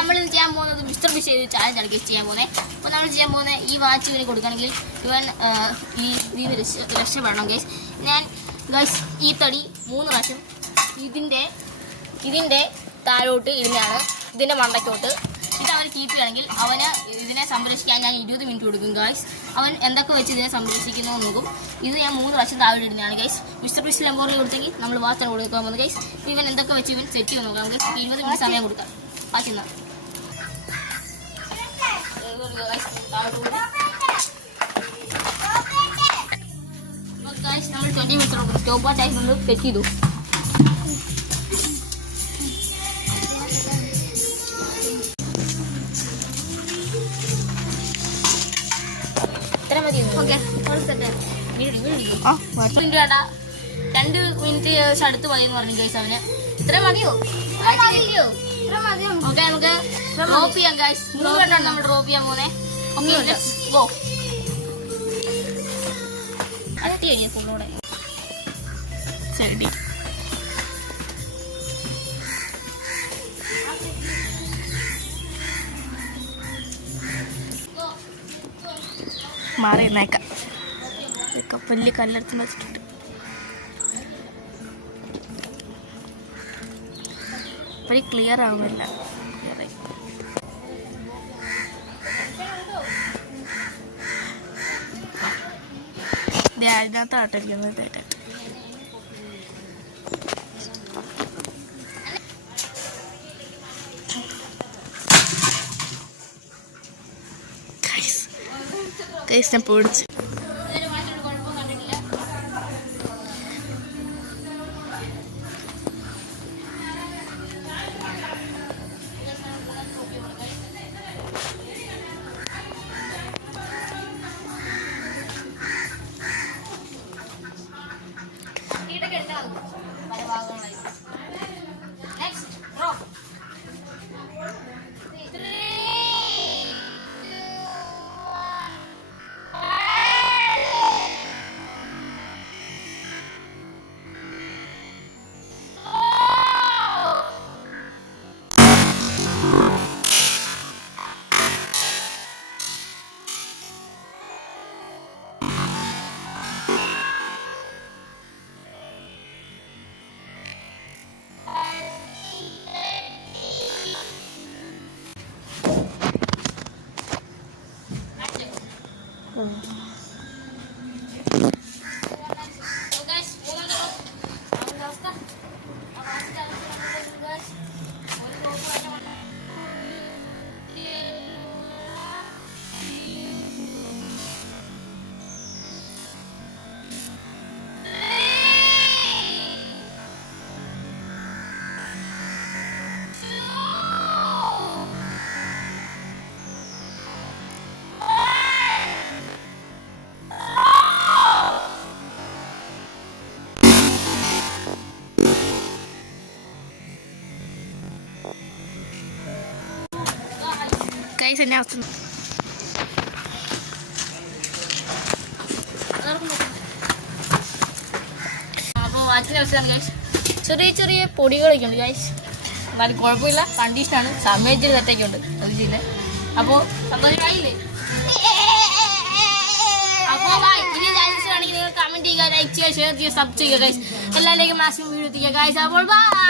നമ്മൾ ചെയ്യാൻ പോകുന്നത് മിസ്റ്റർ ബിഷ് ചാലഞ്ച് ആണ് ഗൈസ് ചെയ്യാൻ പോകുന്നത്. അപ്പോൾ നമ്മൾ ചെയ്യാൻ പോകുന്നത് ഈ വാച്ച് ഇവന് കൊടുക്കുകയാണെങ്കിൽ ഇവൻ ഈ രക്ഷപ്പെടണം ഗൈസ്. ഞാൻ ഗൈസ് ഈ തടി 3 പ്രാവശ്യം ഇതിൻ്റെ താഴോട്ട് ഇടുന്നതാണ്, ഇതിൻ്റെ മണ്ടയ്ക്കോട്ട്. ഇത് അവൻ കീപ്പ് ചെയ്യുകയാണെങ്കിൽ അവന് ഇതിനെ സംരക്ഷിക്കാൻ ഞാൻ 20 മിനിറ്റ് കൊടുക്കും ഗൈസ്. അവൻ എന്തൊക്കെ വെച്ച് ഇതിനെ സംരക്ഷിക്കുന്നു നോക്കും. ഇത് ഞാൻ 3 പ്രാവശ്യം താഴെ ഇടുന്നതാണ് ഗൈസ്. മിസ്റ്റർ ബിഷ് ലംബോറിൽ കൊടുത്തെങ്കിൽ നമ്മൾ വാച്ചാണ് കൊടുക്കാൻ പോകുന്നത് ഗൈസ്. ഇവൻ എന്തൊക്കെ വെച്ച് ഇവൻ സെറ്റ് ചെയ്ത് നോക്കാം. നമുക്ക് 20 മിനിറ്റ് സമയം കൊടുക്കാം. വാച്ചിന്ന നമ്മൾ 20 മിനിറ്റ് സ്റ്റോപ്പ് വാച്ച് ആയി നമ്മൾ സെറ്റ് ചെയ്തു. ഇത്ര മതി. 2 മിനിറ്റ് അടുത്ത് മതി എന്ന് പറഞ്ഞു ഗൈസ് അവന്. ഇത്ര മതിയോ? ഓക്കെ, നമുക്ക് ഡ്രോപ്പ് ചെയ്യാം ഗൈസ്. 3 വട്ടമാണ് നമ്മൾ ഡ്രോപ്പ് ചെയ്യാൻ പോകുന്നത്. അട്ടി കഴിയാ ഫുള്ളോടെ ശരി. മാറി നയിക്കാം. വലിയ കല്ലെടുത്ത് വെച്ചിട്ടുണ്ട്. വഴി ക്ലിയർ ആവുന്നില്ല. അതിനകത്ത് ആട്ടിരിക്കുന്നത് ഞാൻ പേടിച്ച്. ഗൈസ് എന്നെ അവസ്ഥ അപ്പോൾ വാച്ചിൻ്റെ അവസ്ഥയാണ് ഗൈസ്. ചെറിയ പൊടികളൊക്കെ ഉണ്ട് ഗൈസ്. എന്നാലും കുഴപ്പമില്ല, കണ്ടീഷനാണ്. സമയത്തിന് തെറ്റൊക്കെ ഉണ്ട് അതിൽ. അപ്പോൾ സന്തോഷമായില്ലേ? അപ്പോൾ ഇനി ചാനൽസ് ആണെങ്കിൽ നിങ്ങൾ കമൻറ്റ് ചെയ്യുക, ലൈക്ക് ചെയ്യുക, ഷെയർ ചെയ്യുക, സബ് ചെയ്യുക ഗൈസ്. എല്ലാവരിലേക്കും മാക്സിമം വീഡിയോ എത്തിക്കുക ഗൈസ്. അപ്പോൾ ബൈ.